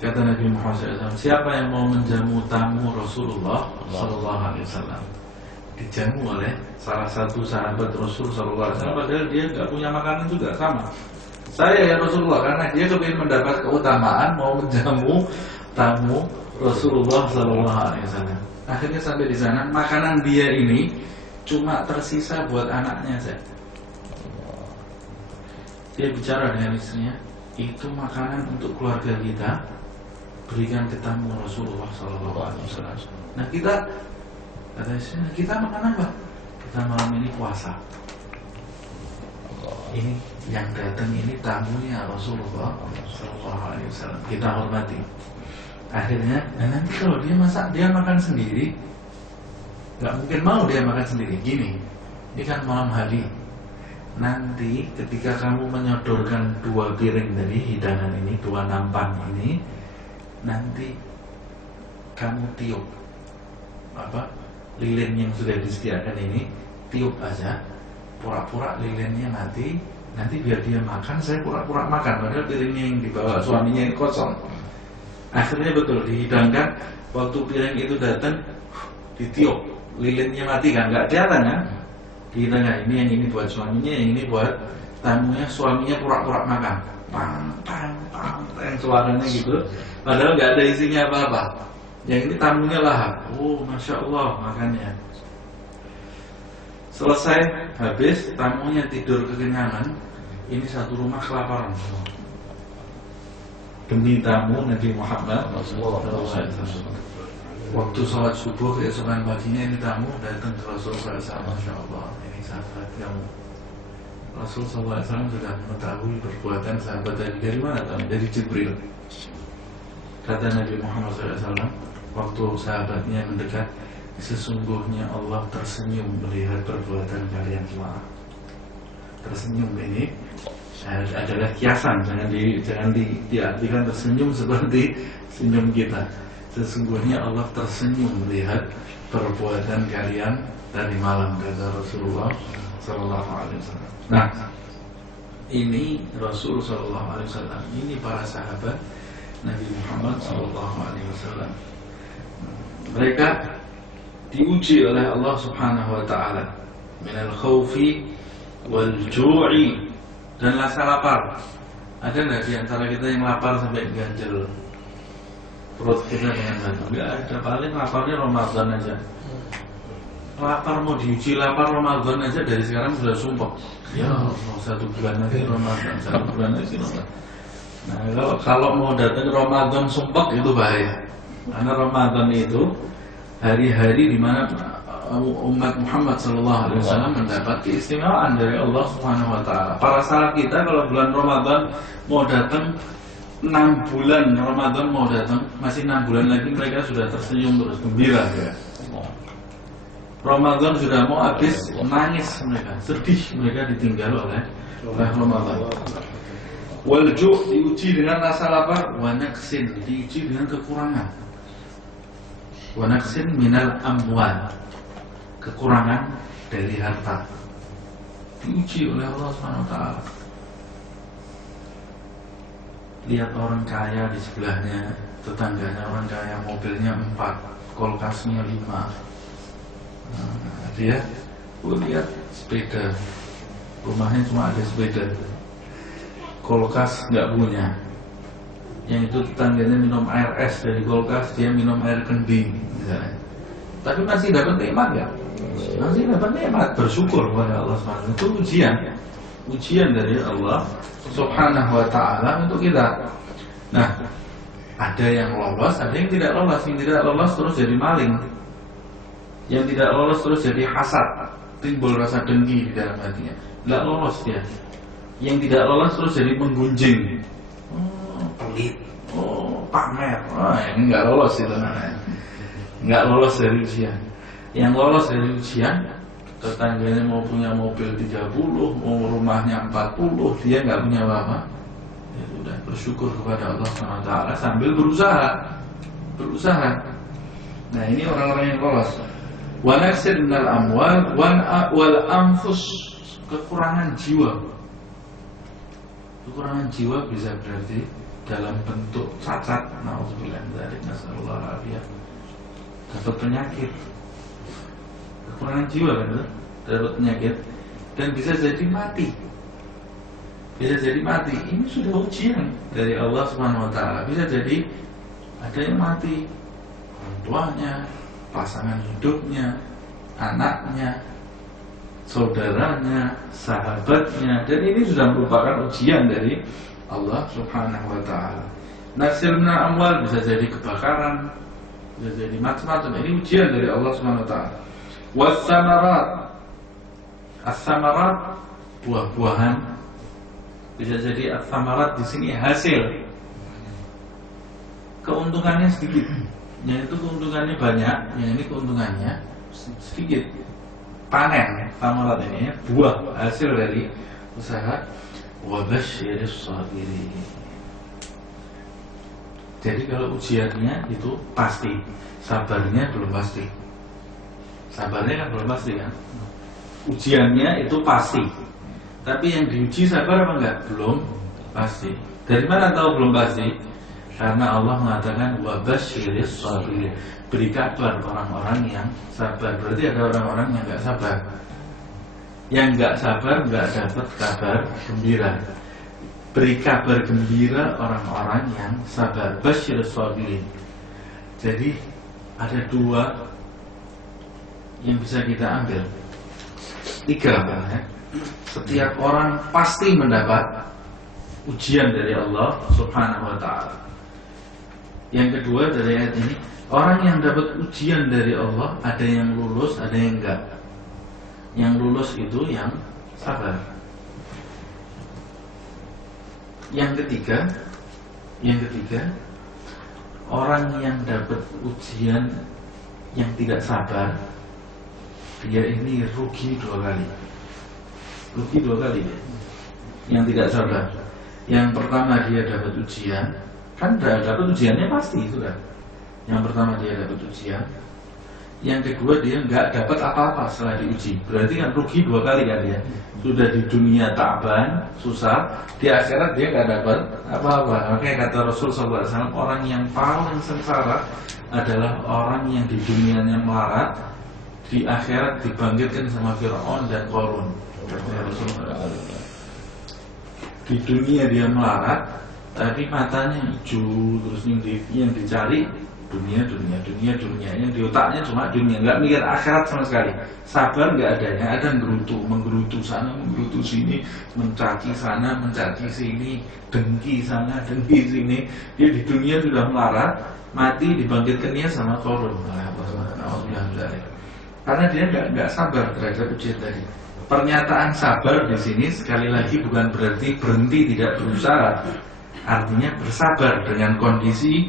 kata Nabi Muhammad SAW, siapa yang mau menjamu tamu Rasulullah SAW? Dijamu oleh salah satu sahabat Rasul SAW, padahal dia nggak punya makanan juga, sama. Saya ya Rasulullah, karena dia kepingin mendapat keutamaan mau menjamu tamu Rasulullah SAW. Akhirnya sampai di sana, makanan dia ini cuma tersisa buat anaknya saja. Dia bicara dengan istrinya, itu makanan untuk keluarga kita, berikan ke tamu Rasulullah SAW. Nah kita, kata istrinya, kita makan apa? Kita malam ini puasa. Ini yang datang ini tamunya Rasulullah SAW. Kita hormati. Akhirnya, nanti kalau dia masak, dia makan sendiri. Gak mungkin mau dia makan sendiri. Gini, ini kan malam hari. Nanti ketika kamu menyodorkan 2 piring dari hidangan ini, 2 nampan ini, nanti kamu tiup lilin yang sudah disediakan ini, tiup aja, pura-pura lilinnya mati. Nanti biar dia makan, saya pura-pura makan, padahal piringnya yang dibawa suaminya yang kosong. Akhirnya betul dihidangkan. Waktu piring itu datang, ditiup, lilinnya mati kan, nggak kelihatan kan? Dihidangkan, ini yang ini buat suaminya, yang ini buat tamunya. Suaminya pura-pura makan, pang, suaranya gitu, padahal nggak ada isinya apa-apa. Yang ini tamunya lahap. Oh, masya Allah makannya. Selesai, habis, tamunya tidur kekenyangan. Ini satu rumah kelaparan. Demi tamu Nabi Muhammad SAW. Waktu sholat subuh keesokan paginya, ini tamu datang ke Rasulullah SAW. Masya Allah, ini sahabat kamu. Rasulullah SAW sudah mengetahui perbuatan sahabat dari mana tahu? Dari Jibril. Kata Nabi Muhammad SAW, waktu sahabatnya mendekat, sesungguhnya Allah tersenyum melihat perbuatan kalian semua. Tersenyum ini adalah kiasan, jangan diartikan tersenyum seperti senyum kita. Sesungguhnya Allah tersenyum melihat perbuatan kalian tadi malam, kata Rasulullah SAW. Nah, ini Rasul SAW, ini para sahabat Nabi Muhammad SAW. Mereka diuji oleh Allah Subhanahu wa Ta'ala minal khawfi wal ju'i, dan rasa lapar. Ada nggak di antara kita yang lapar sampai ganjel perut kita dengan batu? Nggak ada, paling laparnya Ramadan aja. Lapar mau diuji lapar Ramadan aja dari sekarang sudah sumpah. Ya Allah, 1 bulan lagi Ramadan, 1 bulan lagi Ramadan. Nah, kalau mau datang Ramadan sumpah itu bahaya. Karena Ramadan itu hari-hari di mana umat Muhammad SAW mendapat keistimewaan dari Allah Subhanahu Wa Taala. Para salaf kita kalau bulan Ramadan mau datang, 6 bulan Ramadan mau datang, masih 6 bulan lagi mereka sudah tersenyum terus gembira ya. Ramadan sudah mau habis, nangis mereka, sedih mereka ditinggal oleh Ramadan. Walju diuji dengan rasa lapar, wanaksin diuji dengan kekurangan. Wanaksin minal amwal, kekurangan dari harta, diuji oleh Allah SWT. Lihat orang kaya di sebelahnya, tetangganya orang kaya, mobilnya 4, kulkasnya 5. Dia lihat sepeda, rumahnya cuma ada sepeda, kulkas nggak punya. Yang itu tetangganya minum air es dari kulkas, dia minum air kending misalnya. Tapi masih dapat nikmat ya, masih dapat nikmat, bersyukur kepada Allah SWT. Itu ujian dari Allah Subhanahu Wa Taala untuk kita. Nah, ada yang lolos, ada yang tidak lolos. Yang tidak lolos terus jadi maling, yang tidak lolos terus jadi hasad, timbul rasa dengki di dalam hatinya. Tidak lolos dia. Yang tidak lolos terus jadi menggunjing, pelit, pamer. Ini nggak lolos itu namanya. Nggak lolos dari ujian. Yang lolos dari ujian, tetangganya mau punya mobil 30, mau rumahnya 40, dia nggak punya apa-apa. Ya sudah, bersyukur kepada Allah SWT sambil berusaha. Nah, ini orang-orang yang lolos. Wa naksir minal amwal wal anfus, kekurangan jiwa. Kekurangan jiwa bisa berarti dalam bentuk cacat, naudzubillah dari nasallallahu alaihi, dapat penyakit. Kekurangan jiwa kan itu, dapat penyakit dan bisa jadi mati. Bisa jadi mati. Ini sudah ujian dari Allah Subhanahu Wa Taala. Bisa jadi ada yang mati, orang tuanya, pasangan hidupnya, anaknya, saudaranya, sahabatnya, dan ini sudah merupakan ujian dari Allah Subhanahu Wa Taala. Naksir minal amwal bisa jadi kebakaran, bisa jadi macam-macam. Ini ujian dari Allah Subhanahu Wa Taala. Wassamarat, as-samarat, buah-buahan, bisa jadi as-samarat di sini hasil. Keuntungannya sedikit, yang itu keuntungannya banyak, yang ini keuntungannya sedikit. Panen samarat ini, buah hasil dari usaha. Wa basyiris sabirin. Jadi kalau ujiannya itu pasti, sabarnya belum pasti. Sabarnya kan belum pasti kan. Ujiannya itu pasti, tapi yang diuji sabar apa enggak? Belum pasti. Dari mana tahu belum pasti? Karena Allah mengatakan wa basyiris sabirin, beri kabar orang-orang yang sabar. Berarti ada orang-orang yang enggak sabar. Yang enggak sabar enggak dapat kabar gembira. Beri kabar gembira orang-orang yang sabar. Basyiris sabirin. Jadi ada 2 yang bisa kita ambil. 3 bahkan. Setiap orang pasti mendapat ujian dari Allah Subhanahu Wa Taala. Yang kedua dari ayat ini, orang yang dapat ujian dari Allah, ada yang lulus, ada yang enggak. Yang lulus itu yang sabar. Yang ketiga, orang yang dapat ujian yang tidak sabar, dia ini rugi 2 kali. Rugi 2 kali ya. Yang tidak sabar. Yang pertama dia dapat ujian, kan dapat ujiannya pasti itu kan. Yang pertama dia dapat ujian, yang kedua dia nggak dapat apa-apa setelah diuji. Berarti kan rugi 2 kali kan dia. Sudah di dunia ta'ban, susah, di akhirat dia nggak dapat apa-apa. Makanya kata Rasul SAW, orang yang paling sengsara adalah orang yang di dunianya melarat, di akhirat dibangkitkan sama Fir'aun dan Qarun. Di dunia dia melarat, tapi matanya hijau, terus yang dicari dunia yang di otaknya cuma dunia, nggak mikir akhirat sama sekali. Sabar nggak ada, yang ada menggerutu sana, menggerutu sini, mencaci sana, mencaci sini, dengki sana, dengki sini. Dia di dunia sudah melarat, mati dibangkitkannya sama korun. Karena dia nggak sabar terhadap ujian tadi. Pernyataan sabar di sini sekali lagi bukan berarti berhenti tidak berusaha, artinya bersabar dengan kondisi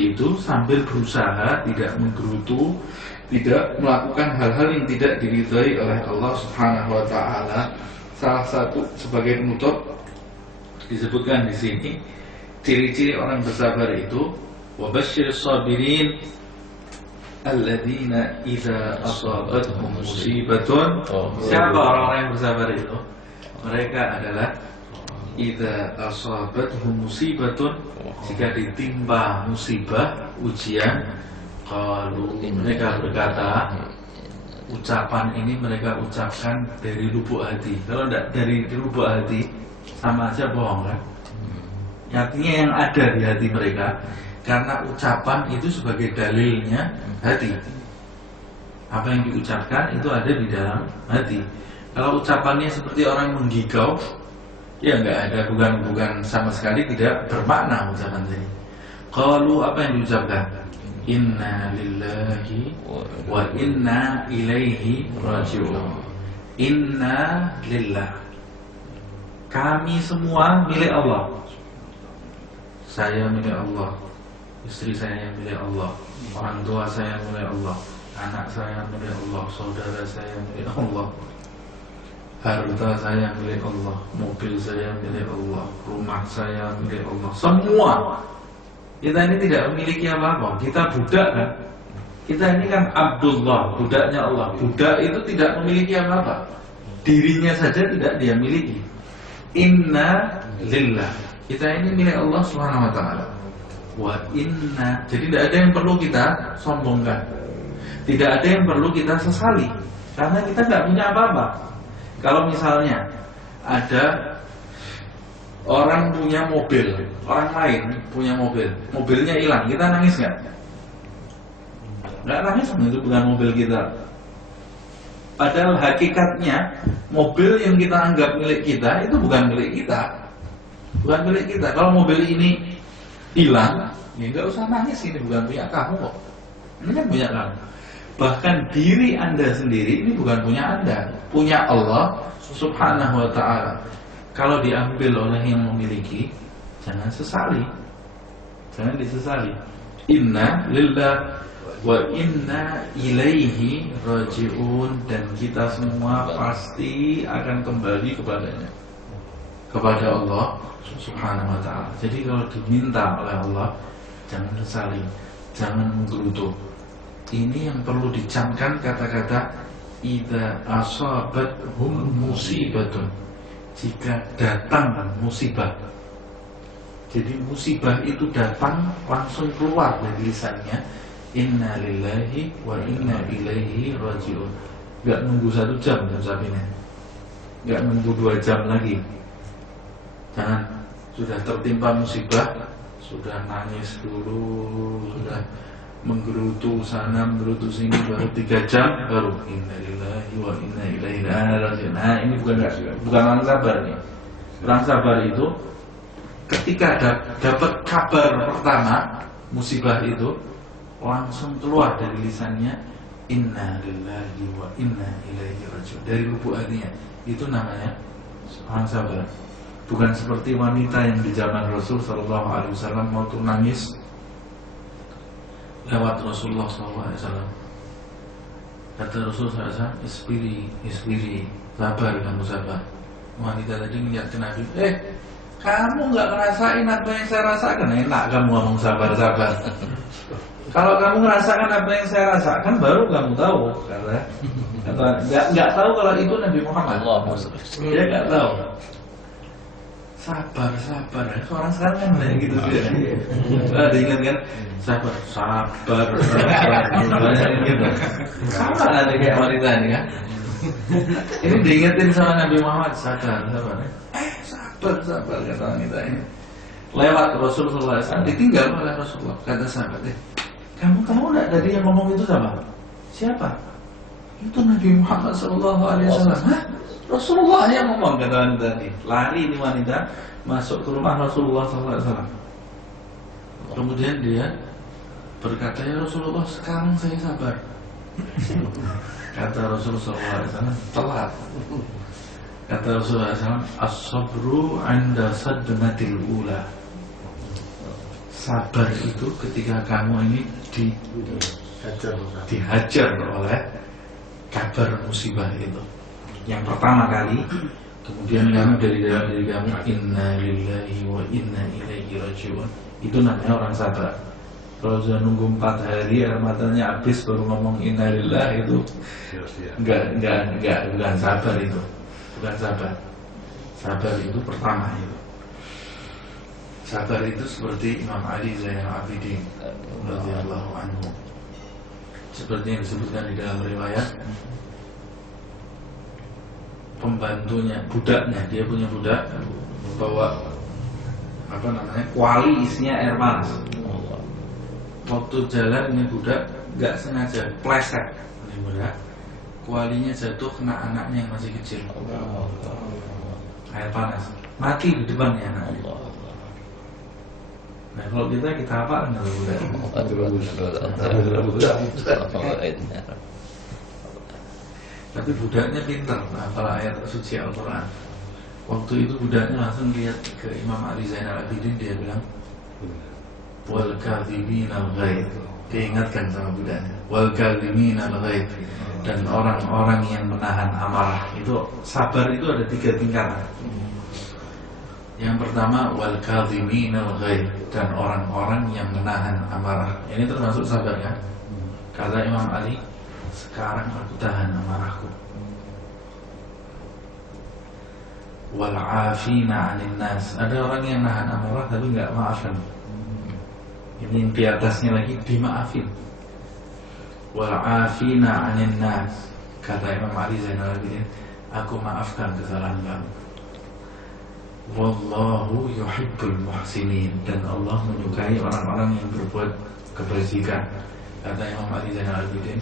itu sambil berusaha, tidak menggerutu, tidak melakukan hal-hal yang tidak diridhai oleh Allah Subhanahu wa taala. Salah satu sebagai penutup disebutkan di sini ciri-ciri orang bersabar itu, wabashshiris sabirin alladzina idza asabatuhum musibatun. Siapa orang-orang yang bersabar itu? Mereka adalah idza asabatuhum musibatun, jika ditimpa musibah, ujian, qalu, mereka berkata, ucapan ini mereka ucapkan dari lubuk hati. Kalau tidak dari lubuk hati, sama aja bohong kan? Artinya yang ada di hati mereka, karena ucapan itu sebagai dalilnya hati. Apa yang diucapkan itu ada di dalam hati. Kalau ucapannya seperti orang menggigau, ya nggak ada, bukan sama sekali tidak bermakna ucapan tadi. Qalu, apa yang diucapkan? Inna lillahi wa inna ilaihi raji'un. Inna lillah, kami semua milik Allah. Saya milik Allah, istri saya milik Allah, orang tua saya milik Allah, anak saya milik Allah, saudara saya milik Allah, harta saya milik Allah, mobil saya milik Allah, rumah saya milik Allah. Semua. Kita ini tidak memiliki apa-apa. Kita budak kan? Kita ini kan Abdullah, budaknya Allah. Budak itu tidak memiliki apa-apa. Dirinya saja tidak dia miliki. Inna lillah, kita ini milik Allah Subhanahu wa taala. Wa inna, jadi tidak ada yang perlu kita sombongkan. Tidak ada yang perlu kita sesali, karena kita tidak punya apa-apa. Kalau misalnya ada orang punya mobil, orang lain punya mobil, mobilnya hilang, kita nangis nggak? Nggak nangis, itu bukan mobil kita. Padahal hakikatnya mobil yang kita anggap milik kita itu bukan milik kita, bukan milik kita. Kalau mobil ini hilang, ya nggak usah nangis, ini bukan punya kamu kok. Ini kan punya kamu. Bahkan diri Anda sendiri ini bukan punya Anda, punya Allah Subhanahu wa ta'ala. Kalau diambil oleh yang memiliki, jangan sesali, jangan disesali. Inna lillah wa inna ilaihi raji'un, dan kita semua pasti akan kembali kepadanya, kepada Allah Subhanahu wa ta'ala. Jadi kalau diminta oleh Allah, jangan sesali, jangan menggerutu. Ini yang perlu dicamkan kata-kata idza asabathum musibatun, jika datang musibah. Jadi musibah itu datang langsung keluar dari lisannya, inna lillahi wa inna ilaihi raji'un. Gak nunggu 1 jam ucapinnya, gak nunggu 2 jam lagi. Jangan sudah tertimpa musibah, sudah nangis dulu, sudah menggerutu sana, menggerutu sini, baru 3 jam baru innalillahi wa inna ilaihi raji'un. Nah, ini bukan orang sabar nih. Orang sabar itu ketika dapat kabar pertama musibah itu, langsung keluar dari lisannya innalillahi wa inna ilaihi raji'un, dari lubuk hatinya. Itu namanya orang sabar. Bukan seperti wanita yang di zaman Rasul sallallahu alaihi wasallam waktu nangis lewat Rasulullah SAW. Kata Rasul SAW, isbiri, sabar, kamu sabar. Wanita tadi melihat Nabi, kamu nggak ngerasain apa yang saya rasakan, enak kamu ngomong sabar-sabar. Kalau kamu ngerasakan apa yang saya rasakan, baru kamu tahu. Karena nggak tahu kalau itu Nabi Muhammad. Dia nggak tahu. Sabar. Orang sekarang kan banyak gitu sih. Ada ingat kan? Sabar. Banyak gitu. Sama ada kayak wanita ini kan. Ini diingetin sama Nabi Muhammad, sabar. Sabar kata wanita ini. Lewat Rasulullah SAW, ditinggal oleh Rasulullah. Kata sahabat, Kamu tahu nggak tadi yang ngomong itu siapa? Siapa? Itu Nabi Muhammad SAW. Hah? Rasulullah yang ngomong, kata tadi. Lari ini wanita masuk ke rumah Rasulullah SAW. Kemudian dia berkata, ya Rasulullah, sekarang saya sabar. Kata Rasulullah SAW, telat. Kata Rasulullah SAW, as-sabru 'inda sadmatil ula. Sabar itu ketika kamu ini dihajar oleh kabar musibah itu. Yang pertama kali, kemudian kamu dari dalam diri kamu, inna lillahi wa inna ilaihi raji'un. Itu namanya orang sabar. Kalau sudah nunggu 4 hari air matanya habis baru ngomong inna lillahi, itu bukan sabar itu. Bukan sabar. Sabar itu pertama itu. Sabar itu seperti Imam Ali Zainal Abidin radhiyallahu anhu. Seperti yang disebutkan di dalam riwayat, pembantunya, budaknya, dia punya budak bawa kuali isinya air panas. Waktu jalan ini budak nggak sengaja pleset, ini budak, kualinya jatuh kena anaknya yang masih kecil. Air panas, mati di depannya anaknya. Nah kalau kita apa nggak budak? Tapi budaknya pintar, hafal ayat suci Al-Quran. Waktu itu budaknya langsung lihat ke Imam Ali Zainal Abidin, dia bilang, wal kadhimin al-ghaib. Dia ingatkan sama budaknya, wal kadhimin al-ghaib, dan orang-orang yang menahan amarah. Itu sabar itu ada 3 tingkatan. Yang pertama, wal kadhimin al-ghaib, dan orang-orang yang menahan amarah. Ini termasuk sabar kan? Kata Imam Ali, sekarang aku tahan amarahku. Wal afina 'anil nas, ada orang yang nahan amarah tapi enggak maafkan. Ini yang di atasnya lagi, dimaafin. Wal afina 'anil nas, kata Imam Ali Zainal Abidin, aku maafkan kesalahan kamu. Wallahu yuhibbul muhsinin, dan Allah menyukai orang-orang yang berbuat kebajikan. Kata Imam Ali Zainal Abidin,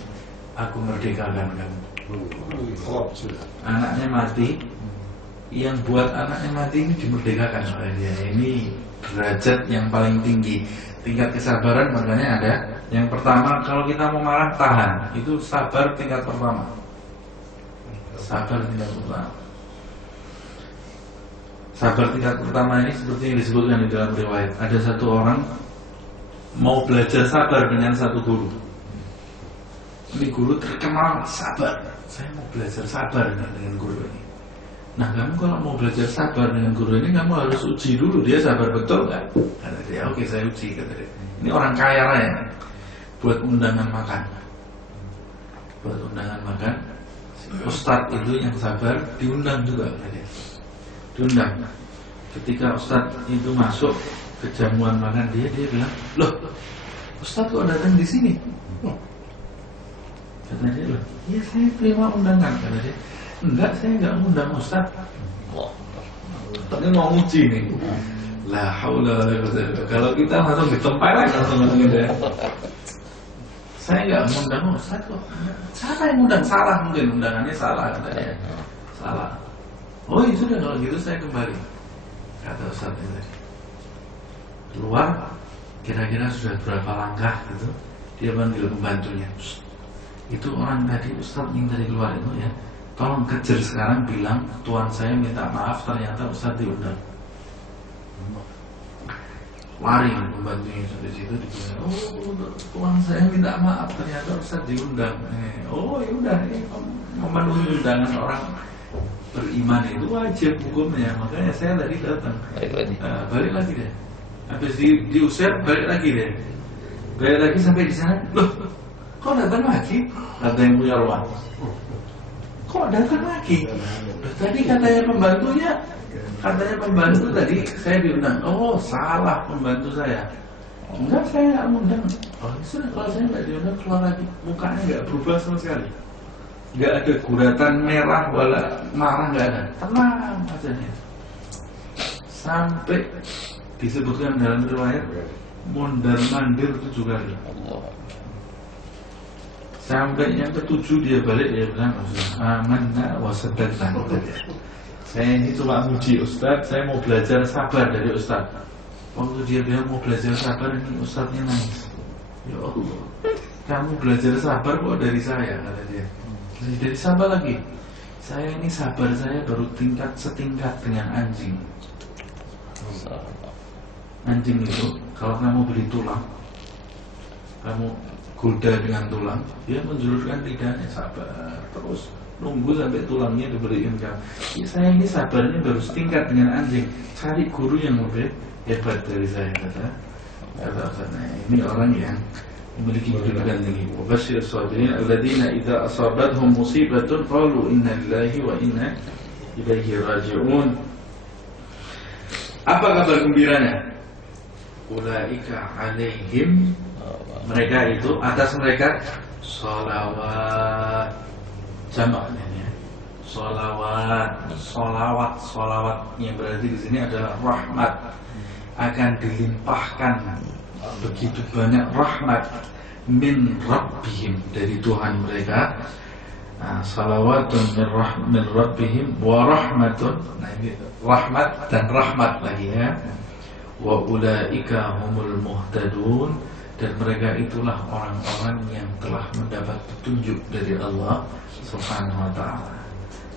aku merdekakan kamu. Anaknya mati, yang buat anaknya mati ini dimerdekakan oleh dia. Ini derajat yang paling tinggi. Tingkat kesabaran makanya ada. Yang pertama, kalau kita mau marah, tahan. Itu sabar tingkat pertama. Sabar tingkat pertama. Sabar tingkat pertama ini seperti yang disebutkan di dalam riwayat. Ada satu orang mau belajar sabar dengan satu guru. Ini guru terkenal sabar. Saya mau belajar sabar dengan guru ini. Nah, kamu kalau mau belajar sabar dengan guru ini, kamu harus uji dulu dia sabar betul nggak? Kata dia, oke saya uji, kata dia. Ini orang kaya raya, buat undangan makan. Buat undangan makan, Ustadz itu yang sabar diundang juga, kata dia. Diundang. Ketika Ustadz itu masuk ke jamuan makan dia bilang, loh, Ustadz kok datang di sini? Kata dia, loh, iya saya terima undangan, kata dia. Enggak, saya enggak undang Ustadz. Tapi mau uji nih. La haula wala quwwata illa billah. Kalau kita langsung ditempeleng langsung gitu ya. Saya enggak undang Ustadz kok. Siapa yang undang? Salah mungkin, undangannya salah, kata dia. Salah. Oh ya sudah, kalau gitu saya kembali, kata Ustadz ini. Keluar, kira-kira sudah berapa langkah gitu, dia panggil pembantunya. Itu orang tadi Ustadz yang tadi keluar itu ya, tolong kejar sekarang, bilang tuan saya minta maaf, ternyata Ustadz diundang. Lari pembantunya sampai situ, dibilang, oh tuan saya minta maaf, ternyata Ustadz diundang. Oh yaudah, memenuhi undangan orang beriman itu wajib hukumnya, makanya saya tadi datang. Balik lagi deh. Habis diusir, balik lagi deh. Balik lagi sampai di sana. Loh, kok datang lagi? Kata yang punya ruang. Kok datang lagi? Tadi katanya pembantu tadi saya diundang. Oh, salah pembantu saya. Enggak, saya nggak undang. Oh, sudah, kalau saya nggak diundang, keluar lagi. Mukanya nggak berubah sama sekali. Nggak ada guratan merah, wala marah, nggak ada. Tenang aja nih. Sampai disebutkan dalam riwayat, mondar mandir 7 kali. Allah. Sampai yang ke-7 dia balik, dia bilang, amanna wa saddaqna. Saya ini cuma muji Ustaz, saya mau belajar sabar dari Ustaz. Waktu dia bilang mau belajar sabar, ini Ustaznya nangis. Ya Allah, kamu belajar sabar kok dari saya, kata dia. Dari siapa lagi? Saya ini sabar saya baru setingkat dengan anjing. Anjing itu kalau kamu beli tulang, kamu goda dengan tulang, dia menjulurkan lidahnya, sabar terus nunggu sampai tulangnya diberikan kamu. Ya, saya ini sabarnya baru setingkat dengan anjing. Cari guru yang lebih hebat dari saya, kata Ustaz. Nah, ini orang yang memiliki kedudukan tinggi. Wabasyir sabirin alladzina idza asabathum musibatun qalu inna lillahi wa inna ilaihi raji'un. Apa kabar gembiranya? Ulaika alaihim, mereka itu atas mereka sholawat, jamaknya ya. Sholawat yang berarti di sini adalah rahmat, akan dilimpahkan begitu banyak rahmat min rabbihim, dari Tuhan mereka. Salawatun min rabbihim wa rahmatun. Nah ini rahmat dan rahmat lagi ya. Wa ulaika humul muhtadun, dan mereka itulah orang-orang yang telah mendapat petunjuk dari Allah Subhanahu wa ta'ala.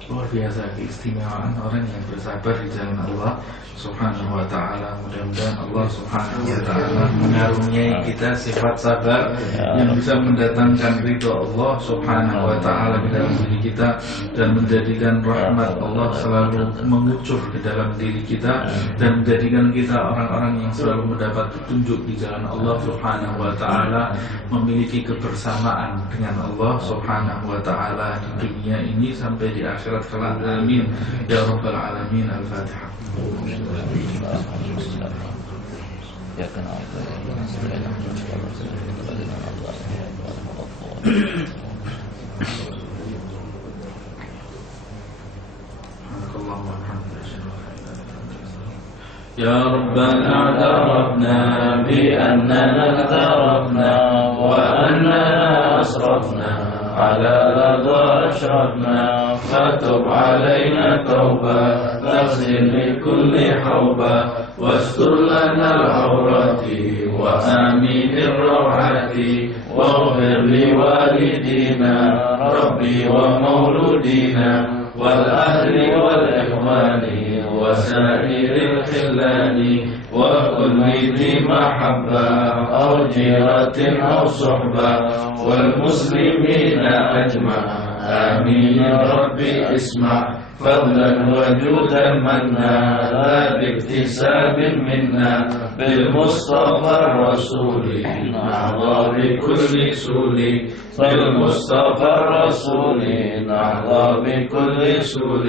Luar biasa keistimewaan orang yang bersabar di jalan Allah Subhanahu wa ta'ala. Mudah-mudahan Allah Subhanahu wa ta'ala mengaruniai kita sifat sabar yang bisa mendatangkan ridha Allah Subhanahu wa ta'ala di dalam diri kita, dan menjadikan rahmat Allah selalu mengucur ke dalam diri kita, dan menjadikan kita orang-orang yang selalu mendapat petunjuk di jalan Allah Subhanahu wa ta'ala, memiliki kebersamaan dengan Allah Subhanahu wa ta'ala di dunia ini sampai di akhirat kelak. Amin ya rabbal alamin. Al-Fatihah. Ya kenal. Ya Rabbana a'tarafna bi annana a'tarafna wa annana asrafna ala ladha ashrafna fatub alayna tawbah taghfir li kulli hawba wastur lana al-awrati wa aminir rawhati waghfir li walidina rabbi wa mauludina wal ahli wal ikhwani وسائر الخلان وكل ذي محبة أو جيرة أو صحبة والمسلمين أجمع آمين ربي اسمع فضلا وجودا منا لا باكتساب منا بالمصطفى الرسول نحظى بكل سول بالمصطفى الرسول نحظى بكل سول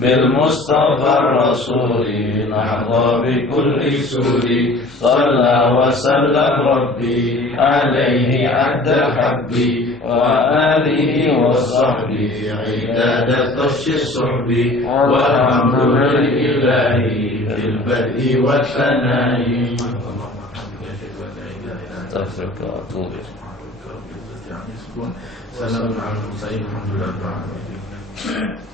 بالمصطفى الرسول نحظى بكل سول صلى وسلم ربي عليه عد حبي وآله وصحبه عداد طش الصحب والحمد لله في البدء والثناء. Astagfirullah wa atubu ilaih. Assalamualaikum warahmatullahi wabarakatuh.